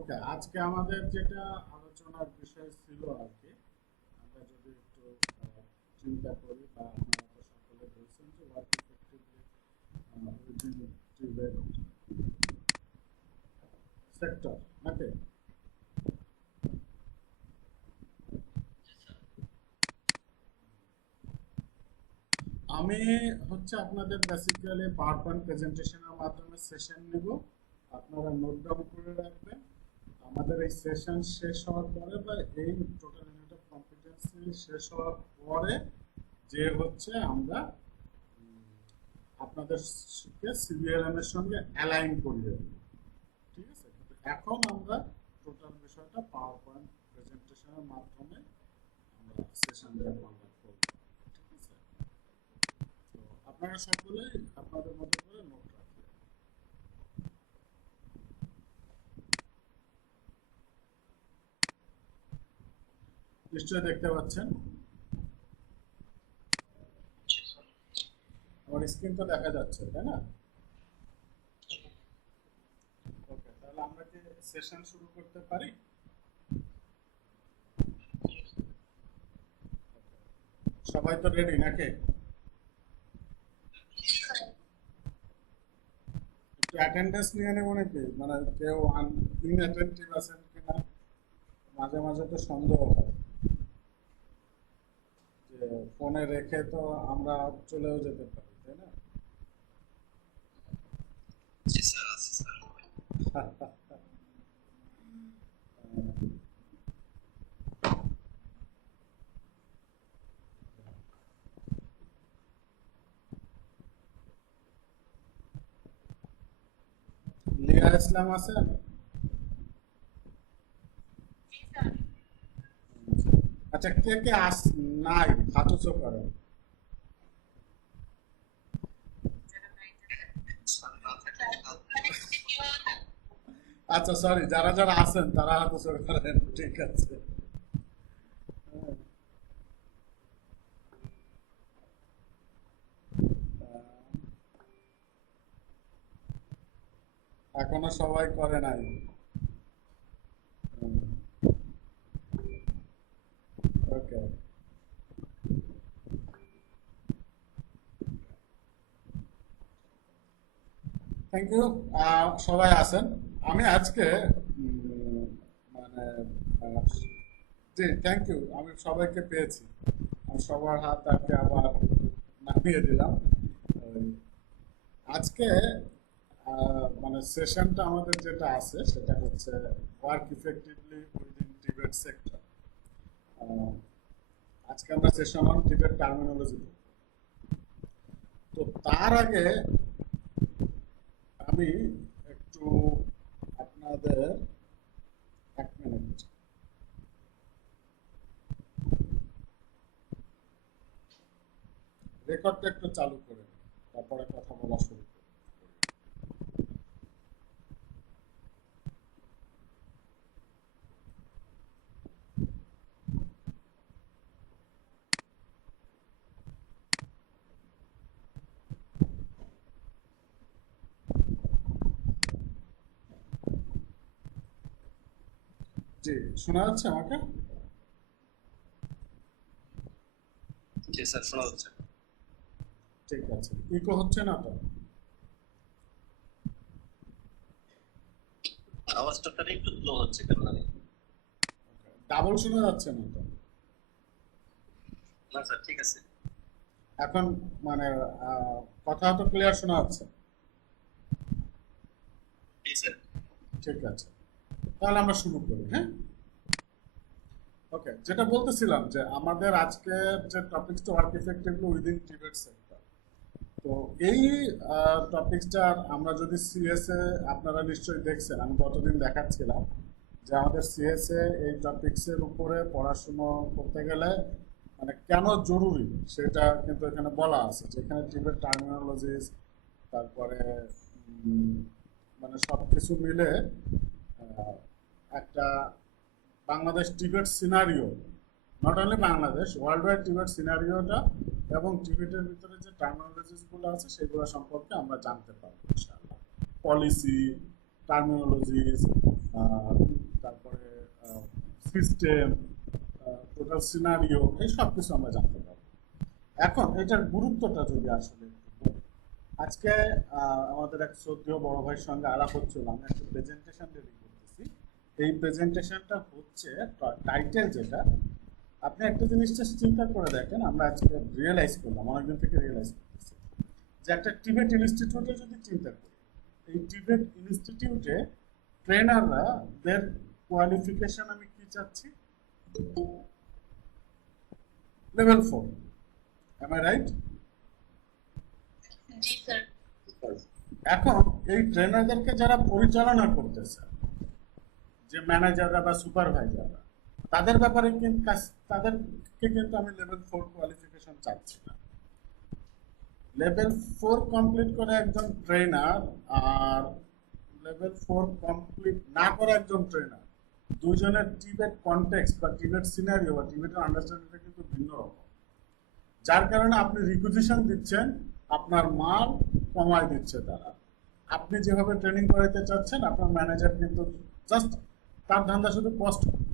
ওকে, আজকে আমাদের যেটা আলোচনার বিষয় ছিল আর কি, আমরা যদি একটু চিন্তা করি বা আপনারা তো সকলে বলছেন যে ওয়ার্ক ইফেক্টিভলি উইদিন টিউবের সেক্টর নাকি। আমি হচ্ছে আপনাদের বেসিক্যালি পাওয়ার পয়েন্ট প্রেজেন্টেশনের মাধ্যমে সেশন নিব, আপনারা নোট ডাউন করে রাখবেন। আমাদের এই সেশন শেষ হওয়ার পরে বা এই টোটাল ইউনিট অফ কম্পিটেন্সি শেষ হওয়ার পরে যে হচ্ছে আমরা আপনাদের সিবিএলএম এর সঙ্গে অ্যালাইন করিয়ে দেব। ঠিক আছে, কিন্তু এখন আমরা টোটাল বিষয়টা পাওয়ার পয়েন্ট প্রেজেন্টেশনের মাধ্যমে আমরা সেশনটা কন্ডাক্ট করব। ঠিক আছে, তো আপনারা সকলেই আপনাদের মতো করে নোট রাখবেন। নিশ্চয়ই দেখতে পাচ্ছেন, আমার স্ক্রিন তো দেখা যাচ্ছে তাই না? ওকে, তাহলে আমরা কি সেশন শুরু করতে পারি? সবাই তো রেডি নাকি? একটু অ্যাটেন্ডেন্স নিয়ে নেবো নাকি, মানে কেউ ইনঅ্যাটেন্টিভ আছেন কিনা, মাঝে মাঝে তো সন্দেহ হয় যে ফোনে রেখে তো আমরা চলেও যেতে পারি তাই না? জি স্যার, আছে স্যার। লিয়া ইসলাম আছেন? আচ্ছা, কে কে নাই হাত উঁচু করেন। স্যার না থাকলে কাজ আচ্ছা সরি, যারা যারা আছেন তারা হাত উঁচু করেন, ঠিক আছে। এখনো সবাই করে নাই। ওকে, থ্যাংক ইউ। সবাই আছেন। আমি আজকে উম, মানে আহ, জি থ্যাংক ইউ, আমি সবাইকে পেয়েছি। আমি সবার হাত আর কি আবার নামিয়ে দিলাম। ওই, আজকে মানে সেশনটা আমাদের যেটা আছে সেটা হচ্ছে work effectively within Tibet sector. আজকে আমরা সেশন অন টিবেট টার্মিনোলজি। তো তার আগে আমি একটু আপনাদের, এক মিনিট, রেকর্ডটা একটু চালু করে নিই, তারপরে কথা বলা শুরু করি। জি, শোনা যাচ্ছে আমাকে? জি স্যার, শোনা যাচ্ছে। ঠিক আছে, ইকো হচ্ছে না তো? আওয়াজটা তার একটু স্লো হচ্ছে কেন জানি। ডাবল শোনা যাচ্ছে না তো? না স্যার, ঠিক আছে। এখন মানে কথা তো ক্লিয়ার শোনা যাচ্ছে? জি স্যার। ঠিক আছে, তাহলে আমরা শুরু করি, হ্যাঁ। ওকে, যেটা বলতেছিলাম যে আমাদের আজকে যে টপিকটা work effectively within Tibet sector. তো এই টপিকটা আমরা যদি সিএসএ, আপনারা নিশ্চয়ই দেখছেন, আমি গতদিন দেখাচ্ছিলাম যে আমাদের সিএসএ এই টপিক্সের উপরে পড়াশুনো করতে গেলে মানে কেন জরুরি সেটা কিন্তু এখানে বলা আছে, যে এখানে টিবেট টার্মিনোলজিস, তারপরে উম, মানে সব কিছু মিলে আহ, একটা Bangladesh Tibet scenario, not only Bangladesh, world wide Tibet সিনারিওটা এবং টিবেটের ভিতরে যে টার্মিনোলজিসগুলো আছে সেগুলো সম্পর্কে আমরা জানতে পারবো ইনশাআল্লাহ। পলিসি, টার্মিনোলজিস, তারপরে সিস্টেম, টোটাল সিনারিও, এই সব কিছু আমরা জানতে পারবো। এখন এটার গুরুত্বটা যদি আসলে একটু বলি, আজকে আমাদের এক শ্রদ্ধেয় বড় ভাইয়ের সঙ্গে আলাপ হচ্ছিল, আমি একটা প্রেজেন্টেশন রেডি করতেছি। এই প্রেজেন্টেশনটা হচ্ছে টাইটেল যেটা, আপনি একটা জিনিস just চিন্তা করে দেখেন, আমরা আজকে রিয়েলাইজ করলাম, অনেকদিন থেকে রিয়েলাইজ করতেছি যে একটা টিবেট ইনস্টিটিউটে যদি চিন্তা করি, এই টিবেট ইনস্টিটিউটে ট্রেনাররা দের কোয়ালিফিকেশন আমি কি চাচ্ছি, লেভেল 4। Am I right? জি স্যার। এখন এই ট্রেনারদেরকে যারা পরিচালনা করতেছে, যে ম্যানেজাররা বা সুপারভাইজাররা, তাদের ব্যাপারে কিন্তু তাদেরকে কিন্তু আমি লেভেল 4 কোয়ালিফিকেশন চাচ্ছি না। লেভেল 4 কমপ্লিট করে একজন ট্রেনার আর লেভেল 4 কমপ্লিট না করে একজন ট্রেনার, দুজনের টিবেট কনটেক্সট বা টিবেট সিনারিও বা টিবেটের আন্ডারস্ট্যান্ডিংটা কিন্তু ভিন্ন রকম। যার কারণে আপনি রিকুইজিশন দিচ্ছেন, আপনার মাল কমায় দিচ্ছে তারা। আপনি যেভাবে ট্রেনিং করাইতে চাচ্ছেন, আপনার ম্যানেজার কিন্তু জাস্ট তার ধান্দা শুধু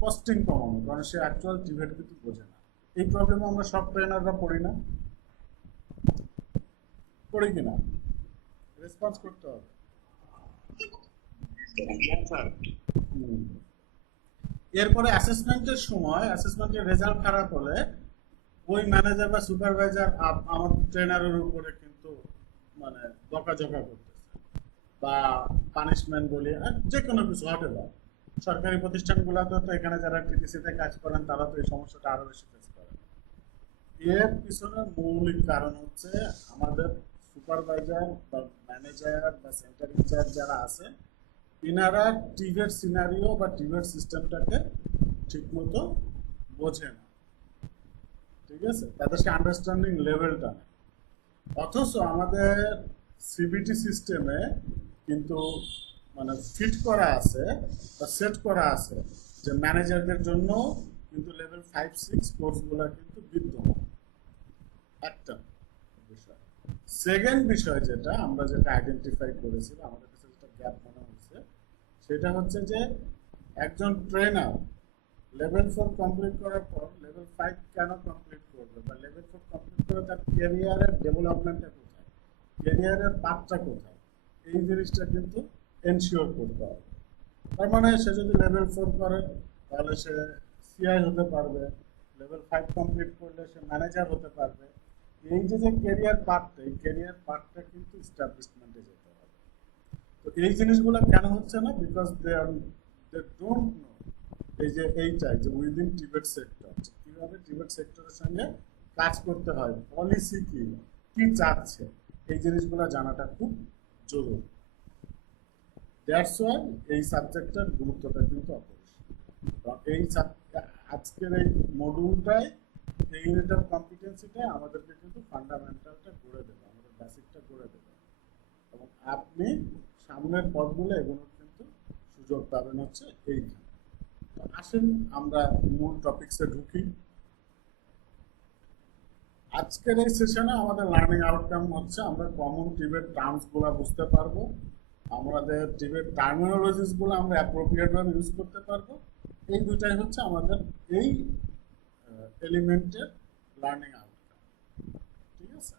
কস্টিং কমানো, কারণ সে অ্যাকচুয়াল টিবেট কিন্তু বোঝে না। এই প্রবলেম আমরা সব ট্রেনাররা পড়ি না, পড়ি কিনা? রেসপন্স করতে হবে। হুম। এরপরে অ্যাসেসমেন্টের সময় অ্যাসেসমেন্টের রেজাল্ট খারাপ হলে ওই ম্যানেজার বা সুপারভাইজার আমার ট্রেনারের উপরে কিন্তু মানে বকাঝকা করতেছে বা পানিশমেন্ট বলি, আর যে কোনো কিছু হতে পারে। সরকারি প্রতিষ্ঠানগুলোতে তো এখানে যারা টিটিসিতে কাজ করেন তারা তো এই সমস্যাটা আরো বেশি ফেস করেন। এর পিছনে মৌলিক কারণ হচ্ছে আমাদের সুপারভাইজার বা ম্যানেজার বা সেন্টার ইনচার্জ যারা আছে, ইনারা টিভের সিনারিও বা টিভের সিস্টেমটাকে ঠিকমতো বোঝে না। ঠিক আছে, তাদের সে আন্ডারস্ট্যান্ডিং লেভেলটা নেই। অথচ আমাদের সিবিটি সিস্টেমে কিন্তু মানে ফিট করা আছে বা সেট করা আছে যে ম্যানেজারদের জন্য কিন্তু লেভেল 5-6 কোর্সগুলো কিন্তু বিদ্যমান। একটা বিষয়। সেকেন্ড বিষয় যেটা আমরা আইডেন্টিফাই করেছি, আমাদের কাছে যেটা গ্যাপ মনে হচ্ছে, সেটা হচ্ছে যে একজন ট্রেনার লেভেল 4 কমপ্লিট করার পর লেভেল 5 কেন কমপ্লিট করবে, বা লেভেল 4 কমপ্লিট করে তার ক্যারিয়ারের ডেভেলপমেন্টটা কোথায়, ক্যারিয়ারের পাথটা কোথায়, এই জিনিসটা কিন্তু এনশিওর করতে হবে। তার মানে সে যদি লেভেল 4 করে তাহলে সে সিআই হতে পারবে, লেভেল 5 কমপ্লিট করলে সে ম্যানেজার হতে পারবে। এই যে ক্যারিয়ার পাথটা, এই ক্যারিয়ার পাথটা কিন্তু এস্টাবলিশমেন্টে যেতে হবে। তো এই জিনিসগুলো কেন হচ্ছে না? বিকজ দে ডোন্ট নো এই যে এইটাই যে উইদিন টিবেট সেক্টর কিভাবে টিবেট সেক্টরের সঙ্গে কাজ করতে হয়, পলিসি কি, কি চাচ্ছে, এই জিনিসগুলো জানাটা খুব জরুরি। দ্যাটস ওয়াই এই সাবজেক্টটার গুরুত্বটা কিন্তু অপরিসীম। এই আজকের এই মডিউলটাই, এই ইউনিট অফ কম্পিটেন্সিটাই আমাদেরকে কিন্তু ফান্ডামেন্টালটা গড়ে দেবে, আমাদের বেসিকটা গড়ে দেবে, এবং আপনি সামনের পথগুলো এগুলোর কিন্তু সুযোগ পাবেন হচ্ছে এইখানে। তো আসেন আমরা মূল টপিকসে ঢুকি। আজকের এই সেশনে আমাদের লার্নিং আউটকাম হচ্ছে আমরা কমন টিবেট টার্মসগুলো বুঝতে পারবো, আমাদের টিবেট টার্মিনোলজিসগুলো আমরা অ্যাপ্রোপ্রিয়েটভাবে ইউজ করতে পারবো। এই দুটাই হচ্ছে আমাদের এই এলিমেন্টের লার্নিং আউটকাম। ঠিক আছে,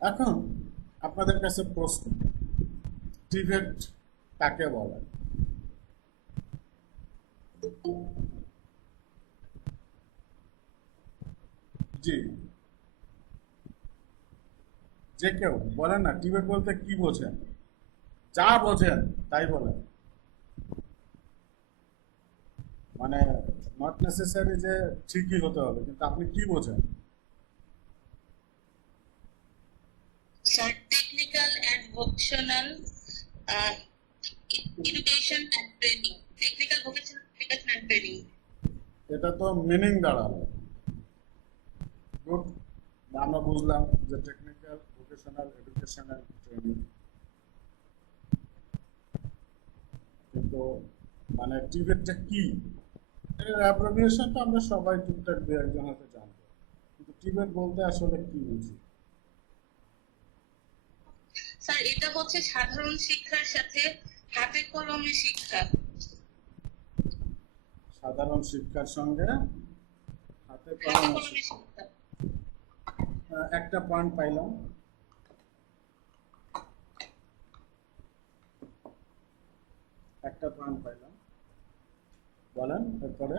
এখন আপনাদের কাছে প্রশ্ন, টিবেট কাকে বলে? জি, যে কেউ বলেন না, টিবেট বলতে কি বোঝেন, যা বোঝেন তাই বলেন। মানে নট নেসেসারি যে ঠিকই হতে হবে, কিন্তু আপনি কি বোঝেন? Sir, technical and vocational education and training. Technical vocational education and training. এটা তো মিনিং দাঁড়ালো। গুড, আমরা বুঝলাম যে টেকনিক্যাল ভোকেশনাল এডুকেশনাল ট্রেনিং, কিন্তু মানে টিবেটটা কি, এর অ্যাব্রিভিয়েশন তো আমরা সবাই টুকটাক দু একজন হয়তো জানবো, কিন্তু টিবেট বলতে আসলে কি বুঝি? স্যার এটা হচ্ছে সাধারণ শিক্ষার সাথে হাতে কলমে শিক্ষা। সাধারণ শিক্ষার সঙ্গে হাতে হাতে কলমে কলমে শিক্ষা। শিক্ষা। একটা পয়েন্ট পাইলাম। একটা পয়েন্ট পাইলাম, বলেন এরপরে।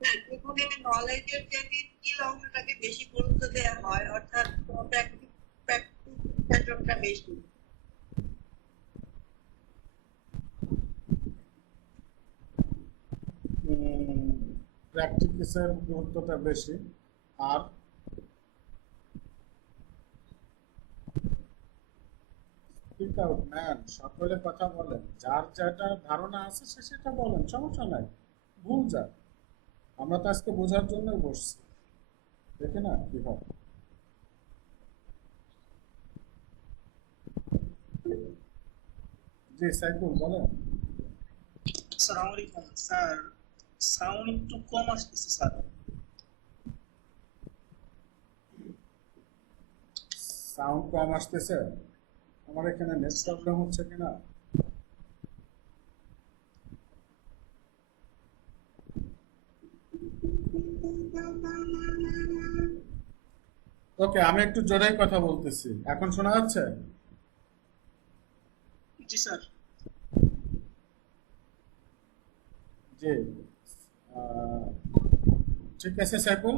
হ্যাঁ, এখানে নলেজের যদি স্কিল অংশটাকে বেশি গুরুত্ব দেওয়া হয়, অর্থাৎ প্র্যাকটিসটা বেশি। প্র্যাকটিসের গুরুত্বটা বেশি। আর স্পিক আউট ম্যান, সকলে কথা বলেন, যার যেটা ধারণা আছে সে সেটা বলেন, সমস্যা নাই, ভুল যাক। আমরা তো আজকে বোঝার জন্যই বসছি, দেখে না কি হয়। জি সাইকুল বলেন। আসসালামু আলাইকুম স্যার, সাউন্ড একটু কম আসতেছে স্যার। সাউন্ড কম আসতেছে, আমার এখানে নেট প্রবলেম হচ্ছে কিনা। ওকে, আমি একটু জোরেই কথা বলতেছি, এখন শোনা যাচ্ছে? জি স্যার। জি, ঠিক আছে সাইকুল।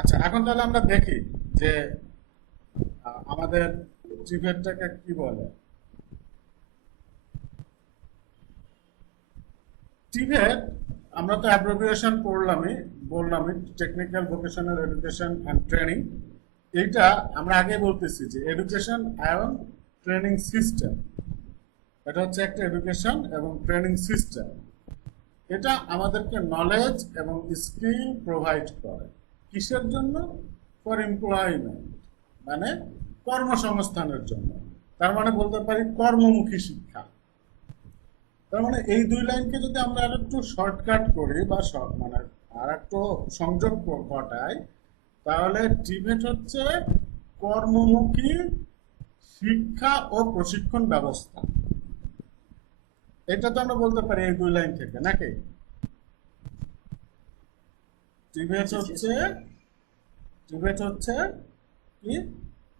আচ্ছা, এখন তাহলে আমরা দেখি যে আমাদের টিভেটটাকে কি বলে। টিভেট আমরা তো অ্যাব্রিভিয়েশন বললামই, technical vocational education and training. এইটা আমরা আগে বলতেছি যে এডুকেশন অ্যান্ড ট্রেনিং সিস্টেম। এটা হচ্ছে একটা এডুকেশন এবং ট্রেনিং সিস্টেম। এটা আমাদেরকে নলেজ এবং স্কিল প্রোভাইড করে। কিসের জন্য? ফর এমপ্লয়মেন্ট, মানে কর্মসংস্থানের জন্য। তার মানে বলতে পারি কর্মমুখী শিক্ষা। তার মানে এই দুই লাইনকে যদি আমরা আর একটু শর্টকাট করি বা মানে আর একটু সংযোগ ঘটাই, তাহলে টিভেট হচ্ছে কর্মমুখী শিক্ষা ও প্রশিক্ষণ ব্যবস্থা। এটা তো আমরা বলতে পারি এই দুই লাইন থেকে, নাকি? টিভেট হচ্ছে কি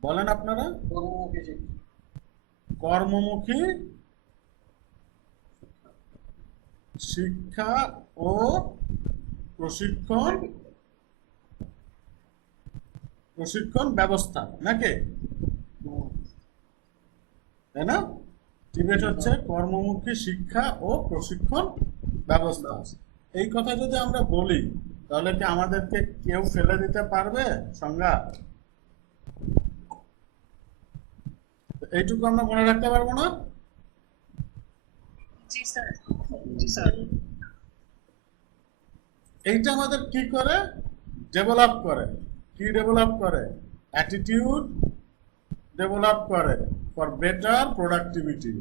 বলেন আপনারা? কর্মমুখী শিক্ষা ও প্রশিক্ষণ ব্যবস্থা, নাকি? তাই না? টিবেট হচ্ছে কর্মমুখী শিক্ষা ও প্রশিক্ষণ ব্যবস্থা। এই কথা যদি আমরা বলি, তাহলে কি আমাদেরকে কেউ ফেলে দিতে পারবে সংজ্ঞা? এইটুকু আমরা মনে রাখতে পারবো না? জি স্যার। জি স্যার। এইটা আমাদের কি করে? ডেভেলপ করে। কি ডেভেলপ করে? অ্যাটিটিউড ডেভেলপ করে for better productivity.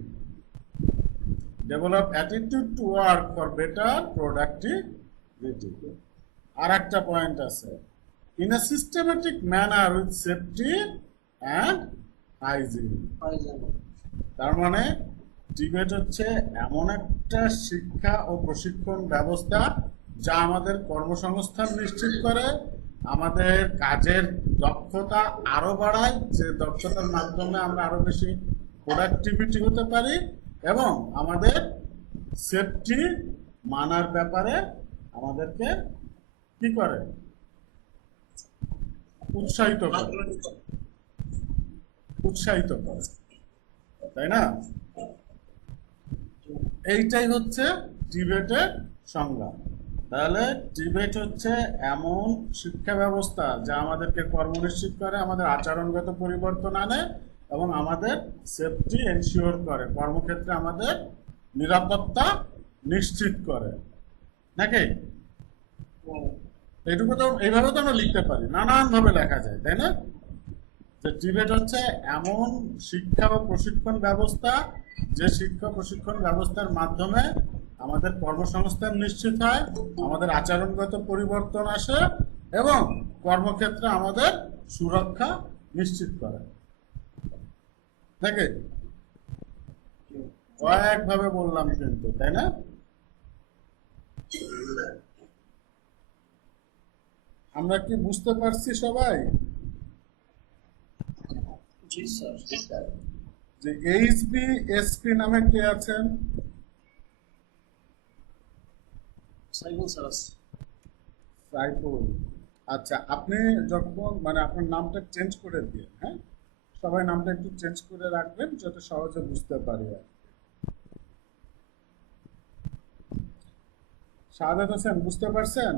Develop attitude to work for better productivity. আর একটা পয়েন্ট আছে, in a systematic manner with safety and hygiene. তার মানে টিবেট হচ্ছে এমন একটা শিক্ষা ও প্রশিক্ষণ ব্যবস্থা যা আমাদের কর্মসংস্থান নিশ্চিত করে, আমাদের কাজের দক্ষতা আরো বাড়ায়, যে দক্ষতার মাধ্যমে আমরা আরো বেশি প্রোডাক্টিভিটি হতে পারি, এবং আমাদের সেফটি মানার ব্যাপারে আমাদেরকে কি করে? উৎসাহিত করে, তাই না? এইটাই হচ্ছে টিবেটের সংজ্ঞা। তাহলে টিবেট হচ্ছে এমন শিক্ষা ব্যবস্থা যা আমাদেরকে কর্মনিশ্চিত করে, আমাদের আচরণগত পরিবর্তন আনে এবং আমাদের সেফটি এনশিওর করে, কর্মক্ষেত্রে আমাদের নিরাপত্তা নিশ্চিত করে, নাকি? এইটুকু তো এইভাবে তো আমরা লিখতে পারি, নানানভাবে লেখা যায়, তাই না? যে টিবেট হচ্ছে এমন শিক্ষা ও প্রশিক্ষণ ব্যবস্থা যে শিক্ষা প্রশিক্ষণ ব্যবস্থার মাধ্যমে আমাদের কর্মসংস্থান নিশ্চিত হয়, আমাদের আচরণগত পরিবর্তন আসে এবং কর্মক্ষেত্রে আমাদের সুরক্ষা নিশ্চিত করে। নাকি কয়েকভাবে বললাম কিন্তু, তাই না? আমরা কি বুঝতে পারছি সবাই জি স্যার। যে এইচবি এসপি নামে কে আছেন? সাইবুল স্যার আছে। সাইফুল। আচ্ছা, আপনি যখন মানে আপনার নামটা চেঞ্জ করে দিয়ে, হ্যাঁ, সবাই নামটা একটু চেঞ্জ করে রাখবেন যাতে সহজে বুঝতে পারি আর কি। শাহাদাত হোসেন, বুঝতে পারছেন?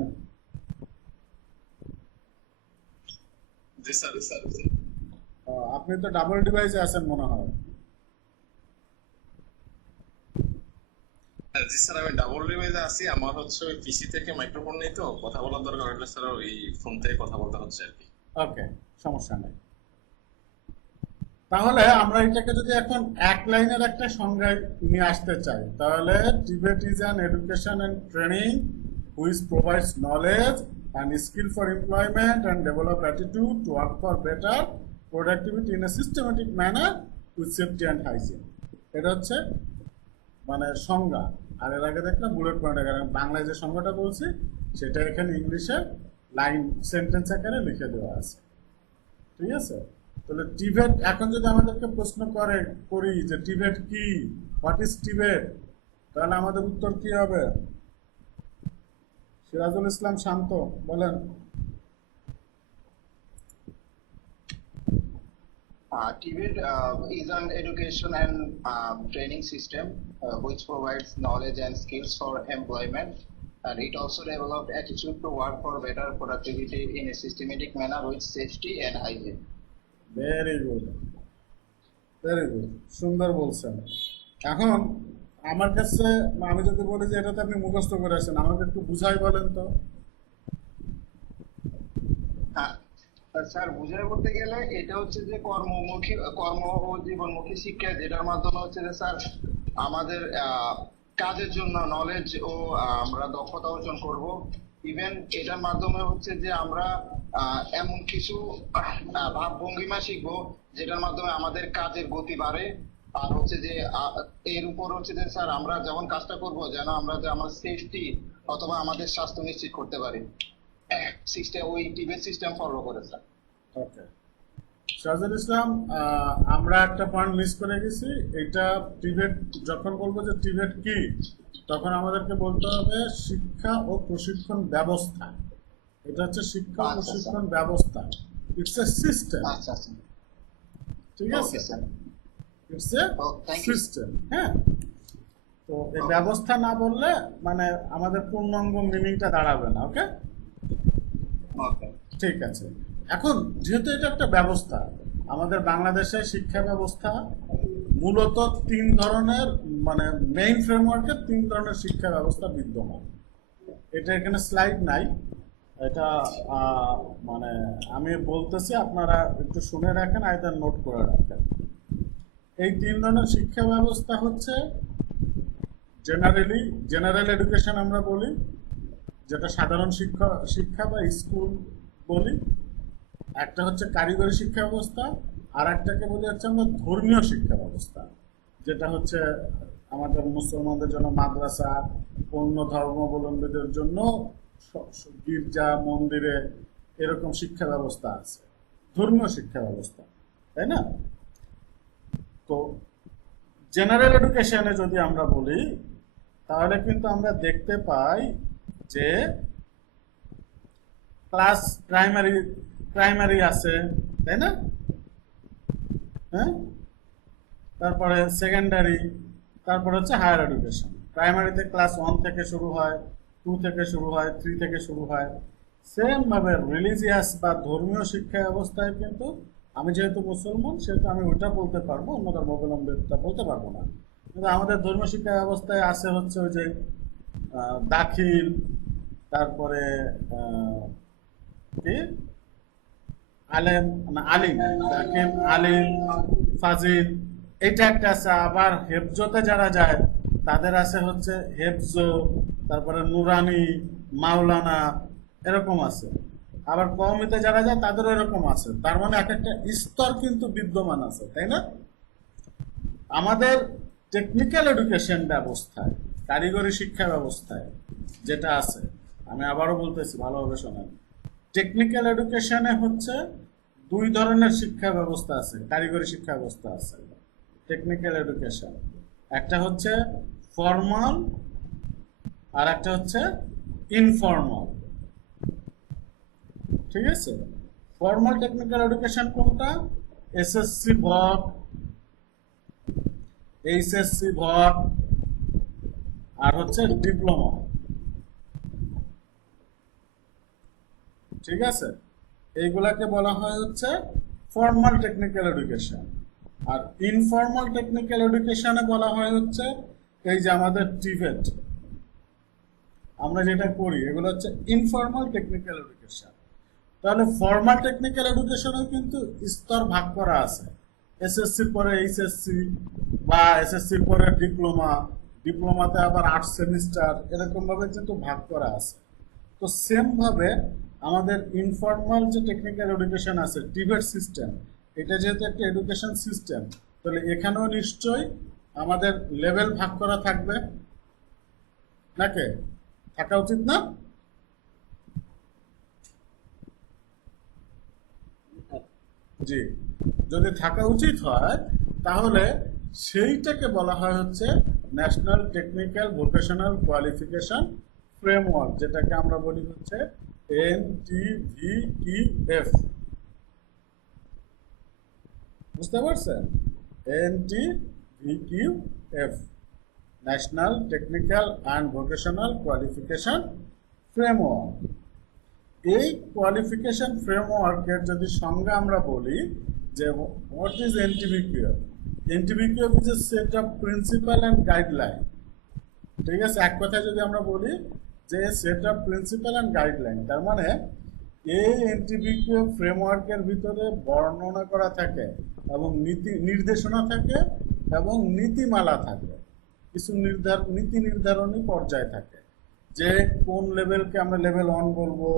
জি স্যার স্যার আপনি তো ডাবল ডিভাইসে আছেন মনে হয়। জি স্যার, আমি ডাবল ডিভাইসে আছি। আমার হচ্ছে ওই পিসি থেকে মাইক্রোফোন নেই, তো কথা বলার দরকার হলে স্যার ওই ফোন থেকে কথা বলতে হচ্ছে আর কি। ওকে, সমস্যা নেই। তাহলে আমরা এটাকে যদি এখন এক লাইনের একটা সংজ্ঞায় নিয়ে আসতে চাই, তাহলে Tibet is an education and training which provides knowledge and skill for employment and develop attitude to work for better productivity in a systematic manner with safety and hygiene. এটা হচ্ছে মানে সংজ্ঞা। আর এর আগে দেখলাম বুলেট পয়েন্ট আকারে, বাংলায় যে সংজ্ঞাটা বলছি সেটা এখানে ইংলিশে লাইন সেন্টেন্স আকারে লিখে দেওয়া আছে। ঠিক আছে? তাহলে টিবেট, এখন যদি আমাদেরকে প্রশ্ন করি যে টিবেট কি, হোয়াট ইজ টিবেট, তাহলে আমাদের উত্তর কি হবে? সিরাজুল ইসলাম শান্ত বলেন। TVET is an education and training system which provides knowledge and skills for employment, and it also developed attitude to work for better productivity in a systematic manner with safety and hygiene. Very good, very good, সুন্দর বলছেন। এখন আমার কাছে, আমি যদি বলি যে এটা তো আপনি মুখস্থ করে আসছেন, আমাকে একটু বুঝাই বলেন তো। স্যার, বুঝাই বলতে গেলে এটা হচ্ছে যে কর্ম ও জীবনমুখী শিক্ষা, যেটার মাধ্যমে হচ্ছে যে স্যার আমাদের কাজের জন্য নলেজ ও আমরা দক্ষতা অর্জন করব। ইভেন এটার মাধ্যমে হচ্ছে যে আমরা এমন কিছু ভাবভঙ্গিমা শিখবো যেটার মাধ্যমে আমাদের কাজের গতি বাড়ে। আর হচ্ছে যে এর উপর হচ্ছে যে স্যার আমরা যখন কাজটা করবো যেন আমরা যে আমার সেফটি অথবা আমাদের স্বাস্থ্য নিশ্চিত করতে পারি। সিস্টেম ওই টিবেট সিস্টেম ফলো করে স্যার। ওকে, শাহজাদ ইসলাম, আমরা একটা পয়েন্ট মিস করে গেছি। এটা টিবেট, যখন বলবো যে টিবেট কি, তখন আমাদেরকে বলতে হবে শিক্ষা ও প্রশিক্ষণ ব্যবস্থা। এটা হচ্ছে শিক্ষা ও প্রশিক্ষণ ব্যবস্থা। It's a system. আচ্ছা আচ্ছা, ঠিক আছে, স্যার। It's a system. হ্যাঁ, তো এই ব্যবস্থা না বললে মানে আমাদের পূর্ণাঙ্গ মিনিংটা দাঁড়াবে না। ওকে, ওকে, ঠিক আছে। এখন যেহেতু এটা একটা ব্যবস্থা, আমাদের বাংলাদেশের শিক্ষা ব্যবস্থা মূলত তিন ধরনের, মানে মেইন ফ্রেমওয়ার্কের তিন ধরনের শিক্ষা ব্যবস্থা বিদ্যমান। এটা এখানে স্লাইড নাই, এটা মানে আমি বলতেছি, আপনারা একটু শুনে রাখেন, আইদার নোট করে রাখেন। এই তিন ধরনের শিক্ষা ব্যবস্থা হচ্ছে জেনারেল এডুকেশন আমরা বলি, যেটা সাধারণ শিক্ষা বা স্কুল বলি। একটা হচ্ছে কারিগরি শিক্ষা ব্যবস্থা, আর একটাকে বলি হচ্ছে আমরা ধর্মীয় শিক্ষা ব্যবস্থা, যেটা হচ্ছে আমাদের মুসলমানদের জন্য মাদ্রাসা, অন্য ধর্মাবলম্বীদের জন্য গির্জা মন্দিরে এরকম শিক্ষা ব্যবস্থা আছে, ধর্মীয় শিক্ষা ব্যবস্থা, তাই না? তো জেনারেল এডুকেশনে যদি আমরা বলি, তাহলে কিন্তু আমরা দেখতে পাই যে ক্লাস প্রাইমারি আছে, তাই না? হ্যাঁ, তারপরে সেকেন্ডারি, তারপরে হচ্ছে হায়ার এডুকেশন। প্রাইমারিতে ক্লাস 1 থেকে শুরু হয়, 2 থেকে শুরু হয়, 3 থেকে শুরু হয়। সেম ভাবে রিলিজিয়াস বা ধর্মীয় শিক্ষা ব্যবস্থায় কিন্তু আমি যেহেতু মুসলমান সেহেতু আমি ওইটা বলতে পারবো, অন্য ধর্মাবলম্বীটা বলতে পারবো না। কিন্তু আমাদের ধর্মীয় শিক্ষা ব্যবস্থায় আছে হচ্ছে ওই যে দাখিল, তারপরে কি আলেম না আলিম, দাখিল, আলিম, ফাজিল, এটা একটা আছে। আবার হেফজতে যারা যায় তাদের আছে হচ্ছে হেফজ, তারপরে নুরানি, মাওলানা, এরকম আছে। আবার কওমিতে যারা যায় তাদের এরকম আছে। তার মানে এক একটা স্তর কিন্তু বিদ্যমান আছে, তাই না? আমাদের টেকনিক্যাল এডুকেশন ব্যবস্থায়, কারিগরি শিক্ষা ব্যবস্থায় যেটা আছে, আমি আবারও বলতেছি, ভালোভাবে শোনেন। টেকনিক্যাল এডুকেশনে হচ্ছে দুই ধরনের শিক্ষা ব্যবস্থা আছে, কারিগরি শিক্ষা ব্যবস্থা আছে টেকনিক্যাল এডুকেশন। একটা হচ্ছে ফর্মাল আর একটা হচ্ছে ইনফর্মাল। ঠিক আছে? ফর্মাল টেকনিক্যাল এডুকেশন কোনটা? এসএসসি ভট, এইচএসসি ভট, আর হচ্ছে ডিপ্লোমা। ঠিক আছে? এইগুলাকে বলা হয় হচ্ছে ফর্মাল টেকনিক্যাল এডুকেশন। আর ইনফর্মাল টেকনিক্যাল এডুকেশনে বলা হয় হচ্ছে এই যে আমাদের টিভেট, আমরা যেটা করি এগুলো হচ্ছে ইনফর্মাল টেকনিক্যাল এডুকেশন। তাহলে ফর্মাল টেকনিক্যাল এডুকেশনেও কিন্তু স্তর ভাগ করা আছে। এসএসসির পরে এইচএসসি বা এসএসসির পরে ডিপ্লোমা, ডিপ্লোমাতে আবার 8 সেমিস্টার, এরকম ভাবে কিন্তু ভাগ করা আছে। তো সেম ভাবে আমাদের ইনফর্মাল যে টেকনিক্যাল এডুকেশন আছে, টিভেট সিস্টেম, এটা যেহেতু একটা এডুকেশন সিস্টেম, তাহলে এখানেও নিশ্চয়ই আমাদের লেভেল ভাগ করা থাকবে, নাকি? থাকা উচিত না? জি, যদি থাকা উচিত হয় তাহলে সেইটাকে বলা হয় হচ্ছে national technical vocational qualification framework, যেটাকে আমরা বলি হচ্ছে NTVQF। বুঝতে পারছেন? NTVQF, national technical and vocational qualification framework. এই কোয়ালিফিকেশন ফ্রেমওয়ার্কের যদি সংজ্ঞা আমরা বলি যে what is NTVQF? NTVQF is a set of principal and guideline. ঠিক আছে? এক কথায় যদি আমরা বলি যে set of principal and guideline, তার মানে এই NTVQF ফ্রেমওয়ার্কের ভিতরে বর্ণনা করা থাকে এবং নির্দেশনা থাকে এবং নীতিমালা থাকে, কিছু নীতি নির্ধারণী পর্যায় থাকে, যে কোন লেভেলকে আমরা লেভেল 1 বলবো,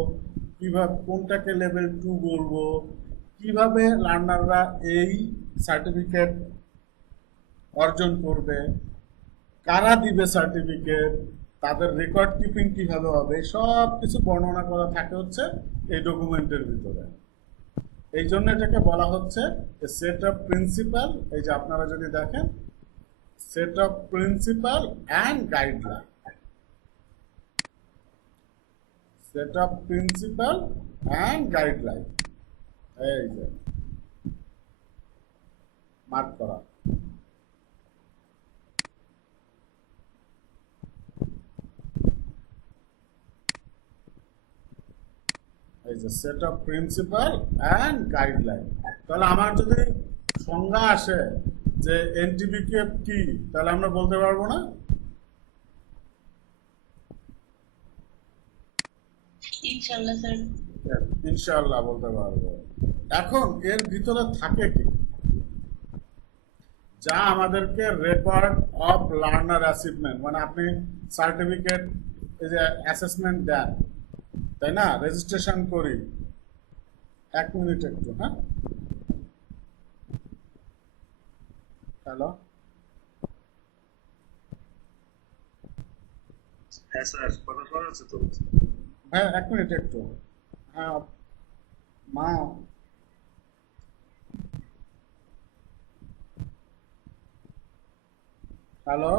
কিভাবে কোনটাকে লেভেল 2 বলবো, কিভাবে লার্নাররা এই সার্টিফিকেট অর্জন করবে, কারা দিবে সার্টিফিকেট, তাদের রেকর্ড কিপিং কিভাবে হবে, সব কিছু বর্ণনা করা থাকে হচ্ছে এই ডকুমেন্টের ভিতরে। এই জন্য এটাকে বলা হচ্ছে সেট অফ প্রিন্সিপাল। এই যে আপনারা যদি দেখেন, set of principal and guideline, set of principal and guideline, এই যে মার্ক করা। এই যে set of principal and guideline. তাহলে আমার যদি সংজ্ঞা আসে যে NTVQF কি, তাহলে আমরা বলতে পারবো না? ইনশাআল্লাহ স্যার। ইনশাআল্লাহ বলতে পারবো। এখন এর ভিতরে থাকে কি, যা আমাদেরকে রেকর্ড অফ লার্নার অ্যাচিভমেন্ট, মানে আপনি সার্টিফিকেট, এই যে অ্যাসেসমেন্ট দেন, তাই না? রেজিস্ট্রেশন করি। 1 মিনিট একটু, হ্যাঁ। হ্যালো, হ্যাঁ স্যার, কথা শোনা যাচ্ছে তো? হ্যাঁ 1 মিনিট একটু, হ্যাঁ মা। হ্যালো,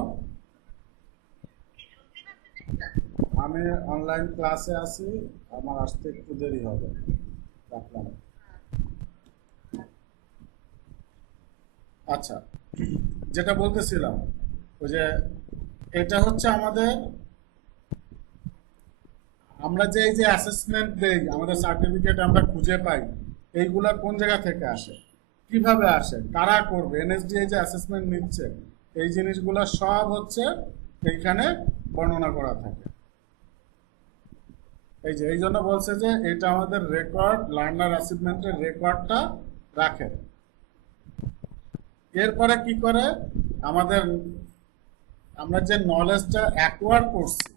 আমি অনলাইন ক্লাসে আছি, আমার আসতে একটু দেরি হবে, রাখলাম। আচ্ছা, যেটা বলতেছিলাম, ওই যে এটা হচ্ছে আমাদের, আমরা যে এই যে অ্যাসেসমেন্ট দেই, আমাদের সার্টিফিকেট আমরা খুঁজে পাই, এইগুলা কোন জায়গা থেকে আসে, কিভাবে আসে, কারা করবে, NSDA যে অ্যাসেসমেন্ট নিচ্ছে, এই জিনিসগুলো সব হচ্ছে এইখানে বর্ণনা করা থাকে। এই যে এই জন্য বলছে যে এটা আমাদের রেকর্ড, লার্নার অ্যাচিভমেন্টের রেকর্ডটা রাখে। এরপরে কি করে, আমরা যে নলেজটা অ্যাকোয়ার করছি,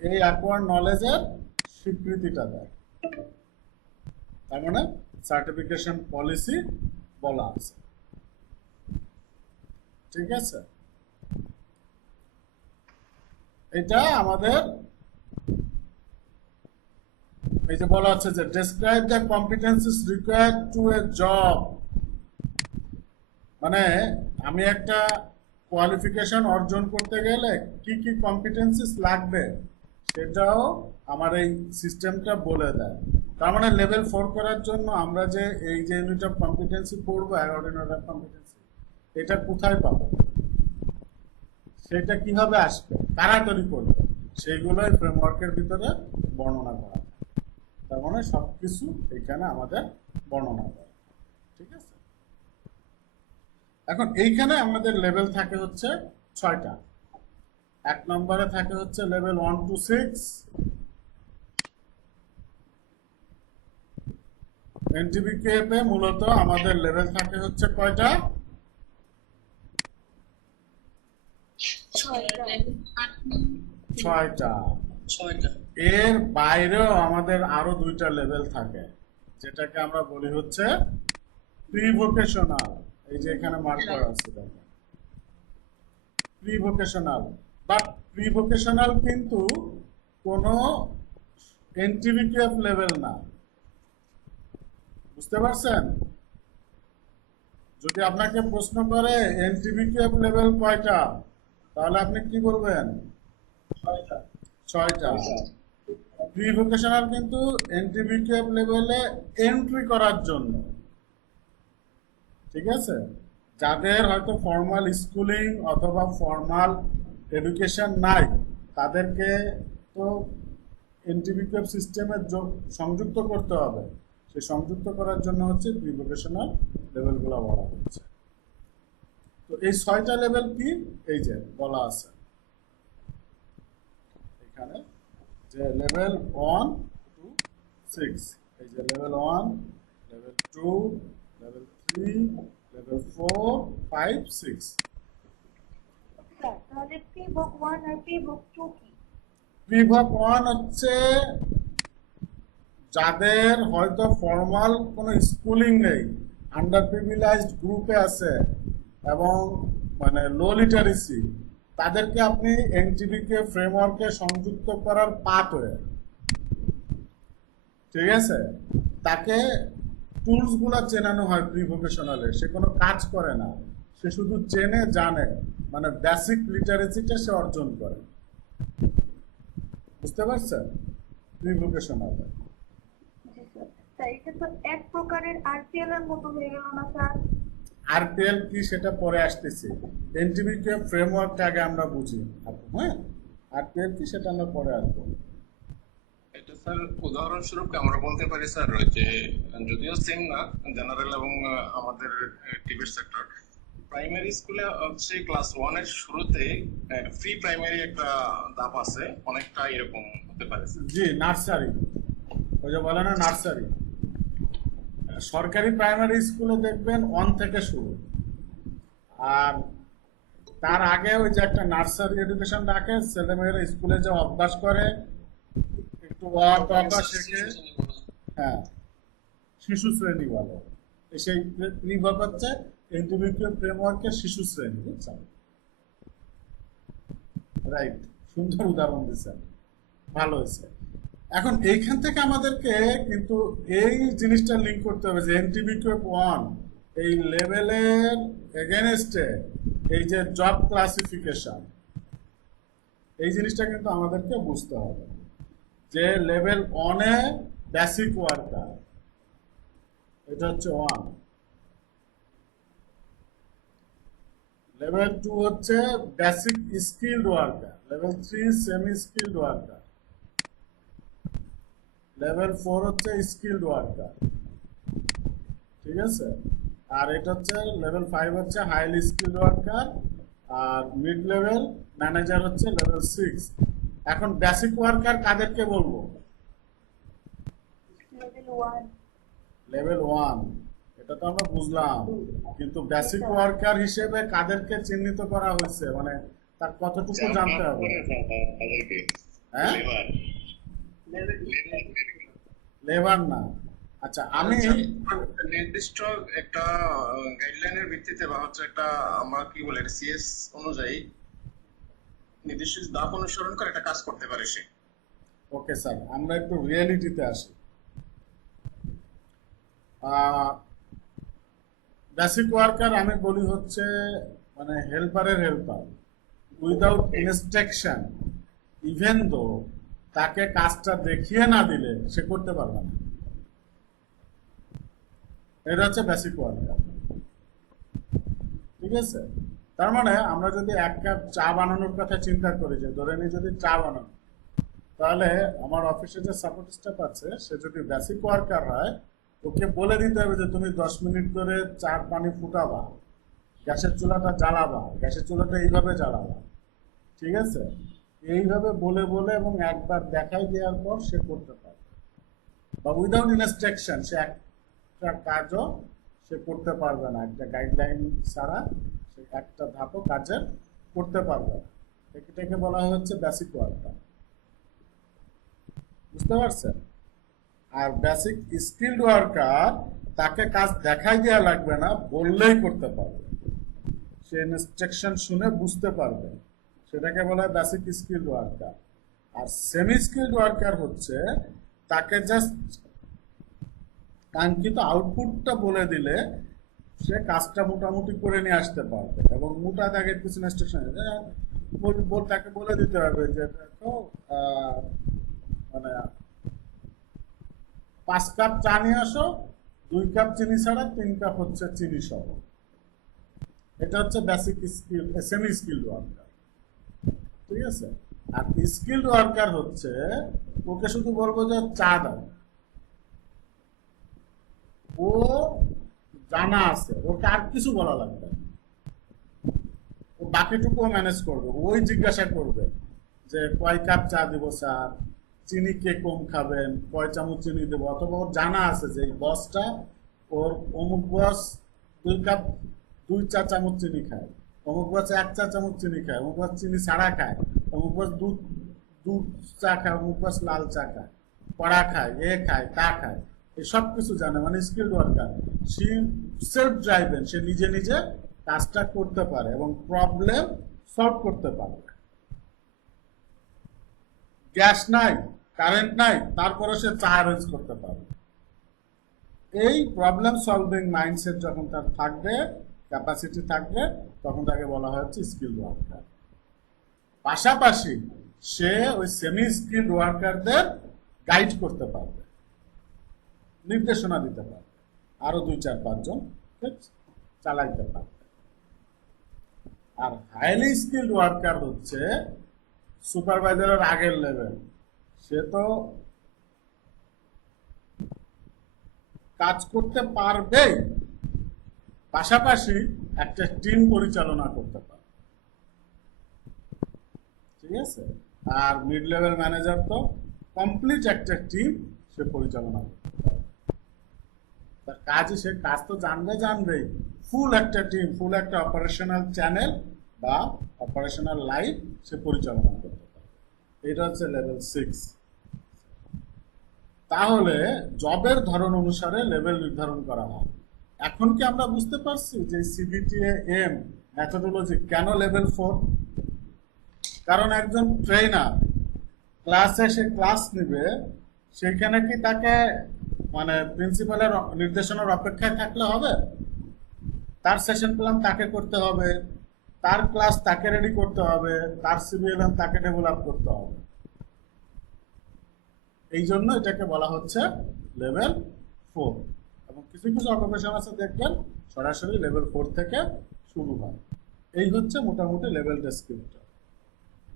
এই অ্যাকোয়ার নলেজের স্বীকৃতিটা দেয়। তার মানে সার্টিফিকেশন পলিসি বলা আছে, ঠিক আছে। এটা আমাদের এই যে বলা আছে যে describe the competencies required to A job, মানে আমি একটা কোয়ালিফিকেশন অর্জন করতে গেলে কি কি কম্পিটেন্সিস লাগবে সেটাও আমার এই সিস্টেমটা বলে দেয়। তার মানে লেভেল 4 করার জন্য আমরা যে এই যে ইউনিট অফ কম্পিটেন্সি পড়বো, 11 ইউনিট অফ কম্পিটেন্সি, এটা কোথায় পাবো, সেটা কিভাবে আসবে, কারা তৈরি করবে, সেইগুলোই ফ্রেমওয়ার্কের ভিতরে বর্ণনা করা হয়। তার মানে সবকিছু এখানে আমাদের বর্ণনা করা, ঠিক আছে। এখন এইখানে আমাদের লেভেল থাকে হচ্ছে 6টা। 1 নম্বরে থাকে হচ্ছে লেভেল 1 to 6, এনটিবিকেএফ এ মূলত আমাদের লেভেল থাকে হচ্ছে কয়টা? 6টা। 6টা। এর বাইরেও আমাদের আরো 2টা লেভেল থাকে, যেটাকে আমরা বলি হচ্ছে প্রি ভোকেশনাল। এই যে এখানে মার্ক করা আছে দেখেন, pre vocational. But pre vocational কিন্তু কোনো এনটিবিকেএফ লেভেল না, বুঝতে পারছেন? যদি আপনাকে প্রশ্ন করে এনটিবিকেএফ লেভেল কয়টা, তাহলে আপনি কি বলবেন? 6টা। প্রি ভোকেশনাল কিন্তু এনটিবিকেএফ লেভেলে এন্ট্রি করার জন্য, ঠিক আছে। যাদের হয়তো ফর্মাল স্কুলিং অথবা ফর্মাল এডুকেশন নাই, তাদেরকে তো এনটিবিকেএফ সিস্টেমে সংযুক্ত করতে হবে। সেই সংযুক্ত করার জন্য হচ্ছে প্রি ভোকেশনাল লেভেলগুলো বলা হচ্ছে। তো এই 6টা লেভেল কি, এই যে বলা আছে এখানে, যে লেভেল 1 to 6, এই যে level 1, level 2, level 3, level 4, 5, 6। Sir তাহলে প্রি-বুক 1 আর প্রি-বুক 2 কি? প্রি-বুক 1 হচ্ছে যাদের হয়তো ফর্মাল কোনো স্কুলিং নেই, আন্ডার প্রিভিলেজড গ্রুপে আছে এবং মানে লো লিটারেসি, তাদেরকে আপনি এনটিবিকে ফ্রেমওয়ার্কে সংযুক্ত করার পাথওয়ে, ঠিক আছে। তাকে টুলসগুলো চেনানো হয় প্রি ভোকেশনালে, সে কোনো কাজ করে না, সে শুধু চেনে জানে, মানে বেসিক লিটারেসিটা সে অর্জন করে, বুঝতে পারছেন? প্রি ভোকেশনালে জি স্যার। স্যার এটা তো এক প্রকারের আরপিএল এর মতো হয়ে গেল না স্যার? আরপিএল কি সেটা পরে আসতেছে, এনটিবিকে ফ্রেমওয়ার্কটা আগে আমরা বুঝি। হ্যাঁ, আরপিএল কি সেটা আমরা পরে আসবো। এটা স্যার উদাহরণস্বরূপ আমরা বলতে পারি স্যার যে যদিও সেম না জেনারেল এবং আমাদের টিবেট সেক্টর, প্রাইমারি স্কুলে হচ্ছে ক্লাস 1 এর শুরুতে ফ্রি প্রাইমারি একটা ধাপ আছে, অনেকটা এরকম হতে পারে স্যার। জি, নার্সারি, ওই যে বলে না নার্সারি। সরকারি প্রাইমারি স্কুলে দেখবেন 1 থেকে শুরু, আর তার আগে ওই যে একটা নার্সারি এডুকেশন রাখে, ছেলেমেয়েরা স্কুলে যে অভ্যাস করে, একটু শেখে, হ্যাঁ শিশু শ্রেণী বলে। সেই প্রি-বুক হচ্ছে এনটিবিকে ফ্রেমওয়ার্কের শিশু শ্রেণী, বুঝছেন? রাইট, সুন্দর উদাহরণ দিচ্ছেন, ভালো হয়েছে। এখন এইখান থেকে আমাদেরকে কিন্তু এই জিনিসটা লিঙ্ক করতে হবে যে এনটিবিকে 1 এই লেভেলের এগেনস্টে এই যে জব ক্লাসিফিকেশন, এই জিনিসটা কিন্তু আমাদেরকে বুঝতে হবে যে লেভেল 1 এ বেসিক ওয়ার্কার, এটা হচ্ছে 1। লেভেল 2 হচ্ছে basic skilled worker, level 3 semi skilled worker, level 4 হচ্ছে স্কিলড ওয়ার্কার, ঠিক আছে। আর এটা হচ্ছে লেভেল 5 হচ্ছে হাইলি স্কিলড ওয়ার্কার, আর মিড লেভেল ম্যানেজার হচ্ছে লেভেল 6। এখন বেসিক ওয়ার্কার কাদেরকে বলবো? লেভেল 1। লেভেল 1 এটা তো আমরা বুঝলাম, কিন্তু বেসিক ওয়ার্কার হিসেবে কাদেরকে চিহ্নিত করা হয়েছে, মানে তার কতটুকু জানতে হবে? হ্যাঁ, লেবার না। আচ্ছা আমি নির্দিষ্ট একটা গাইডলাইনের ভিত্তিতে বা হচ্ছে একটা আমরা কি বলে সিএস অনুযায়ী নির্দিষ্ট ধাপ অনুসরণ করে একটা কাজ করতে পারে সে। ওকে স্যার, আমরা একটু রিয়েলিটিতে আসি। বেসিক ওয়ার্কার আমি বলি হচ্ছে মানে হেল্পারের helper, without instruction, even though তাকে কাজটা দেখিয়ে না দিলে সে করতে পারবে না। এটা হচ্ছে বেসিক ওয়ার্কার, ঠিক আছে? তার মানে আমরা যদি এক কাপ চা বানানোর কথা চিন্তা করি, যে ধরে নিই যদি চা বানানো, তাহলে আমার অফিসে যে সাপোর্ট স্টাফ আছে সে যদি বেসিক ওয়ার্কার হয়, ওকে বলে দিতে হবে যে তুমি 10 মিনিট ধরে চার পানি ফুটাবা, গ্যাসের চুলাটা জ্বালাবা, গ্যাসের চুলাটা এইভাবে জ্বালাবা, ঠিক আছে? এইভাবে বলে বলে এবং একবার দেখাই দেওয়ার পর সে করতে পারবে। বা উইদাউট ইনস্ট্রাকশন সে একটা কাজও সে করতে পারবে না, একটা গাইডলাইন ছাড়া সে একটা ধাপও কাজের করতে পারবে না। এটাকে বলা হচ্ছে বেসিক ওয়ার্কার, বুঝতে পারছেন? আর বেসিক স্কিলড ওয়ার্কার, তাকে কাজ দেখাই দেওয়া লাগবে না, বললেই করতে পারবে, সে ইনস্ট্রাকশন শুনে বুঝতে পারবে, সেটাকে বলা হয় বেসিক স্কিলড ওয়ার্কার। আর সেমি স্কিলড ওয়ার্কার হচ্ছে তাকে জাস্ট কাঙ্ক্ষিত আউটপুটটা বলে দিলে সে কাজটা মোটামুটি করে নিয়ে আসতে পারবে, এবং মোটা দাগের কিছু ইনস্ট্রাকশন তাকে বলে দিতে হবে যে দেখো মানে 5 কাপ চা নিয়ে আসো, 2 কাপ চিনি ছাড়া, 3 কাপ হচ্ছে চিনি সহ। এটা হচ্ছে basic skill, semi skilled worker, ঠিক আছে? আর স্কিলড ওয়ার্কার হচ্ছে ওকে শুধু বলবো যে চা দাও, ও জানা আছে, ওকে আর কিছু বলা লাগবে না, ও বাকিটুকু ম্যানেজ করবে। ওই জিজ্ঞাসা করবে যে কয় কাপ চা দিব স্যার, চিনি কে কম খাবেন, কয় চামচ চিনি দেবো, অথবা ওর জানা আছে যে এই বসটা, ওর অমুক বস 2 চা চামচ চিনি খায়, অমুক বস 1 চা চামচ চিনি খায়, অমুক বস চিনি ছাড়া খায়, অমুক বস দুধ চা খায়, অমুক বস লাল চা খায়, কড়া খায়, এ খায়, তা খায়, এই সব কিছু জানে। মানে স্কিলড ওয়ার্কার, সে সেলফ ড্রাইভেন, সে নিজে নিজে কাজটা করতে পারে এবং প্রবলেম সলভ করতে পারে। গ্যাস নাই, কারেন্ট নাই, তারপরে সে চা অ্যারেঞ্জ করতে পারে। এই প্রবলেম সলভিং মাইন্ডসেট যখন তার থাকবে, ক্যাপাসিটি থাকবে, তখন তাকে বলা হচ্ছে স্কিলড ওয়ার্কার। পাশাপাশি সে ওই সেমি স্কিলড ওয়ার্কারদের গাইড করতে পারবে, নির্দেশনা দিতে পারবে, আরো 2-4-5 জন চালাইতে পারবে। আর হাইলি স্কিলড ওয়ার্কার হচ্ছে সুপারভাইজারের আগের লেভেল, সে তো কাজ করতে পারবেই, পাশাপাশি একটা টিম পরিচালনা করতে পারবে, ঠিক আছে? আর মিড লেভেল ম্যানেজার তো কমপ্লিট একটা টিম সে পরিচালনা করতে পারবে। তার কাজই, সে কাজ তো জানবেই, ফুল একটা টিম, ফুল একটা অপারেশনাল চ্যানেল বা অপারেশনাল লাইন সে পরিচালনা করতে পারবে। এটা হচ্ছে লেভেল 6। তাহলে জবের ধরন অনুসারে লেভেল নির্ধারণ করা হয়। এখন কি আমরা বুঝতে পারছি যে CBTA-M মেথোডোলজি কেন লেভেল 4? কারণ একজন ট্রেনার ক্লাসে সে ক্লাস নেবে, সেখানে কি তাকে মানে প্রিন্সিপালের নির্দেশনার অপেক্ষায় থাকলে হবে? তার সেশন প্ল্যান তাকে করতে হবে, তার ক্লাস তাকে রেডি করতে হবে, তার CBLM তাকে ডেভেলপ করতে হবে। এই জন্য এটাকে বলা হচ্ছে লেভেল 4। এবং কিছু কিছু অকুপেশন আছে দেখবেন সরাসরি লেভেল 4 থেকে শুরু হয়। এই হচ্ছে মোটামুটি লেভেল ডেসক্রিপ্টর।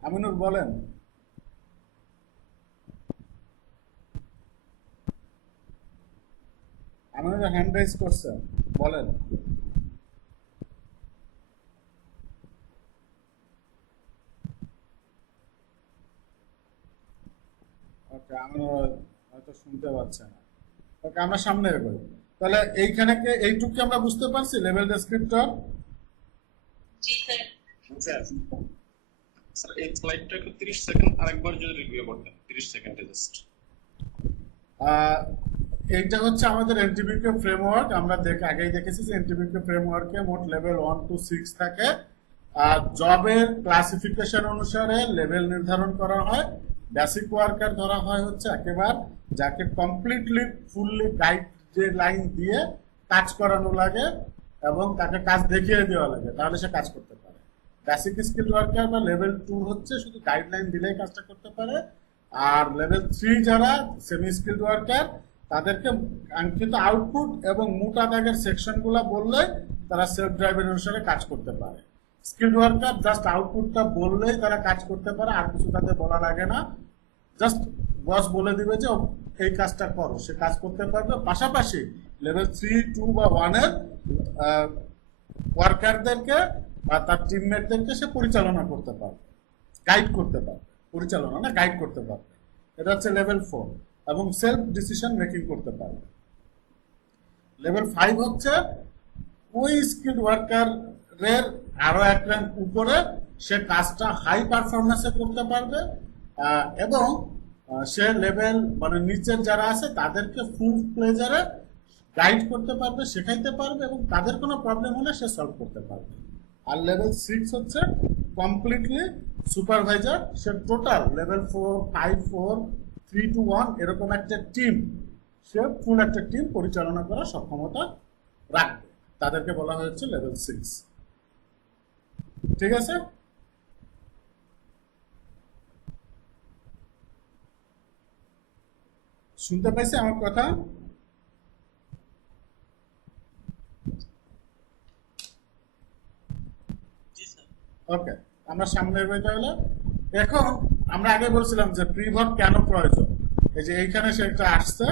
আমিনুর বলেন। আমিনুর হ্যান্ড রাইজ করছেন, বলেন। ওকে, আমি হয়তো শুনতে পাচ্ছি না। ওকে, আমরা সামনে এগোই। তাহলে এইখানে এইটুকু আমরা বুঝতে পারছি লেভেল ডেসক্রিপ্টর। জি স্যার। স্যার এই স্লাইডটা একটু 30 সেকেন্ড আরেকবার যদি রিভিউ করতেন, 30 সেকেন্ডে জাস্ট। আহ, এইটা হচ্ছে আমাদের এনটিবিকে ফ্রেমওয়ার্ক। আমরা আগেই দেখেছি যে এনটিবিকে ফ্রেমওয়ার্কে মোট লেভেল 1 to 6 থাকে। আর জবের ক্লাসিফিকেশন অনুসারে লেভেল নির্ধারণ করা হয়। বেসিক ওয়ার্কার ধরা হয় হচ্ছে একেবারে যাকে কমপ্লিটলি ফুললি গাইড যে লাইন দিয়ে কাজ করানো লাগে এবং তাকে কাজ দেখিয়ে দেওয়া লাগে, তাহলে সে কাজ করতে পারে। বেসিক স্কিল ওয়ার্কার বা লেভেল 2 হচ্ছে শুধু গাইডলাইন দিলেই কাজটা করতে পারে। আর লেভেল 3 যারা সেমি স্কিল ওয়ার্কার, তাদেরকে কাঙ্ক্ষিত আউটপুট এবং মোটা দাগের সেকশনগুলো বললে তারা সেলফ ড্রাইভের অনুসারে কাজ করতে পারে। স্কিল ওয়ার্কার জাস্ট আউটপুটটা বললেই তারা কাজ করতে পারে, আর কিছু তাদের বলা লাগে না। জাস্ট বস বলে দিবে যে এই কাজটা করো, সে কাজ করতে পারবে। পাশাপাশি লেভেল 3, 2 বা 1 এর ওয়ার্কারদেরকে বা তার টিমমেটদেরকে সে পরিচালনা করতে পারবে, গাইড করতে পারবে। পরিচালনা না, গাইড করতে পারবে। এটা হচ্ছে লেভেল 4 এবং সেলফ ডিসিশন মেকিং করতে পারবে। লেভেল 5 হচ্ছে ওই স্কিল ওয়ার্কারের আরো এক র্যাঙ্ক উপরে, সে কাজটা হাই পারফরমেন্সে করতে পারবে এবং সে লেভেল মানে নিচের যারা আছে তাদেরকে ফুল প্লেজারে গাইড করতে পারবে, শেখাইতে পারবে এবং তাদের কোনো প্রবলেম হলে সে সলভ করতে পারবে। আর লেভেল 6 হচ্ছে completely supervisor. Say total level 4, 5, 4, 3 to 1 এরকম একটা টিম, সে ফুল একটা টিম পরিচালনা করার সক্ষমতা রাখবে। তাদেরকে বলা হয়েছে লেভেল 6। ঠিক আছে? শুনতে পাইছে আমার কথা? জি স্যার। ওকে, আমরা সামনে এগোই তাহলে। এখন আমরা আগে বলছিলাম যে প্রিভার্ব কেন প্রয়োজন। এই যে এইখানে সেটা আসছে,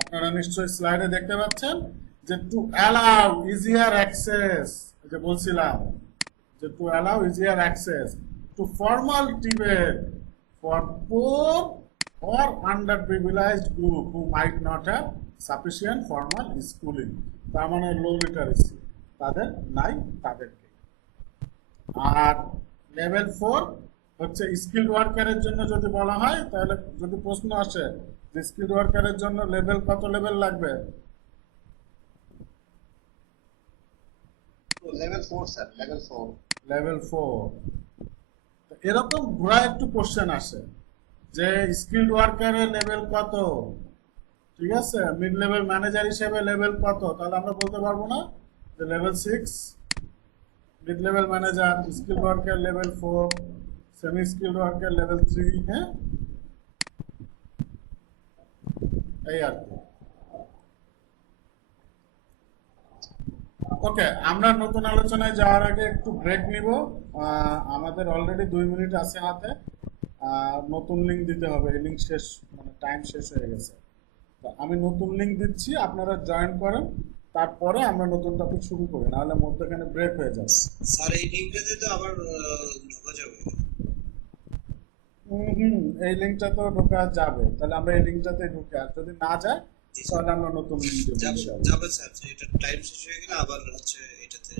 আপনারা নিশ্চয়ই স্লাইডে দেখতে পাচ্ছেন যে টু অ্যালাউ ইজিয়ার অ্যাক্সেস, যে বলছিলাম যে to allow easier access to formal debate for poor or underprivileged group who might not have sufficient formal schooling, তার মানে লো লিটারেসি তাদের নাই, তাদেরকে। আর লেভেল 4 হচ্ছে স্কিল্ড ওয়ার্কারের জন্য যদি বলা হয়, তাহলে যদি প্রশ্ন আসে যে স্কিল্ড ওয়ার্কারের জন্য লেভেল কত লেভেল লাগবে, লেভেল 4 স্যার, লেভেল 4। লেভেল 4। এরকম ঘোরা একটু কোশ্চেন আসে যে স্কিল্ড ওয়ার্কারের লেভেল কত, ঠিক আছে, মিড লেভেল ম্যানেজার হিসেবে লেভেল কত, তাহলে আমরা বলতে পারবো না যে level 6 mid level manager, skilled worker level 4, semi skilled worker level 3। হ্যাঁ, এই আর কি। ওকে, আমরা নতুন আলোচনায় যাওয়ার আগে একটু ব্রেক নিব। আমাদের অলরেডি 2 মিনিট আছে হাতে। নতুন লিঙ্ক দিতে হবে, এই লিঙ্ক শেষ, মানে টাইম শেষ হয়ে গেছে। তো আমি নতুন লিঙ্ক দিচ্ছি, আপনারা জয়েন করেন, তারপরে আমরা নতুন টপিক শুরু করি, নাহলে মধ্যখানে ব্রেক হয়ে যাবে। স্যার এই লিঙ্কটাতে তো আবার ঢোকা যাবে? এই লিঙ্কটা তো ঢোকা যাবে, তাহলে আমরা এই লিঙ্কটাতে ঢুকে, আর যদি না যায় তাহলে আমরা নতুন লিঙ্ক দেবো। যাবে স্যার, এটা টাইম শেষ হয়ে গেলে আবার হচ্ছে এটাতে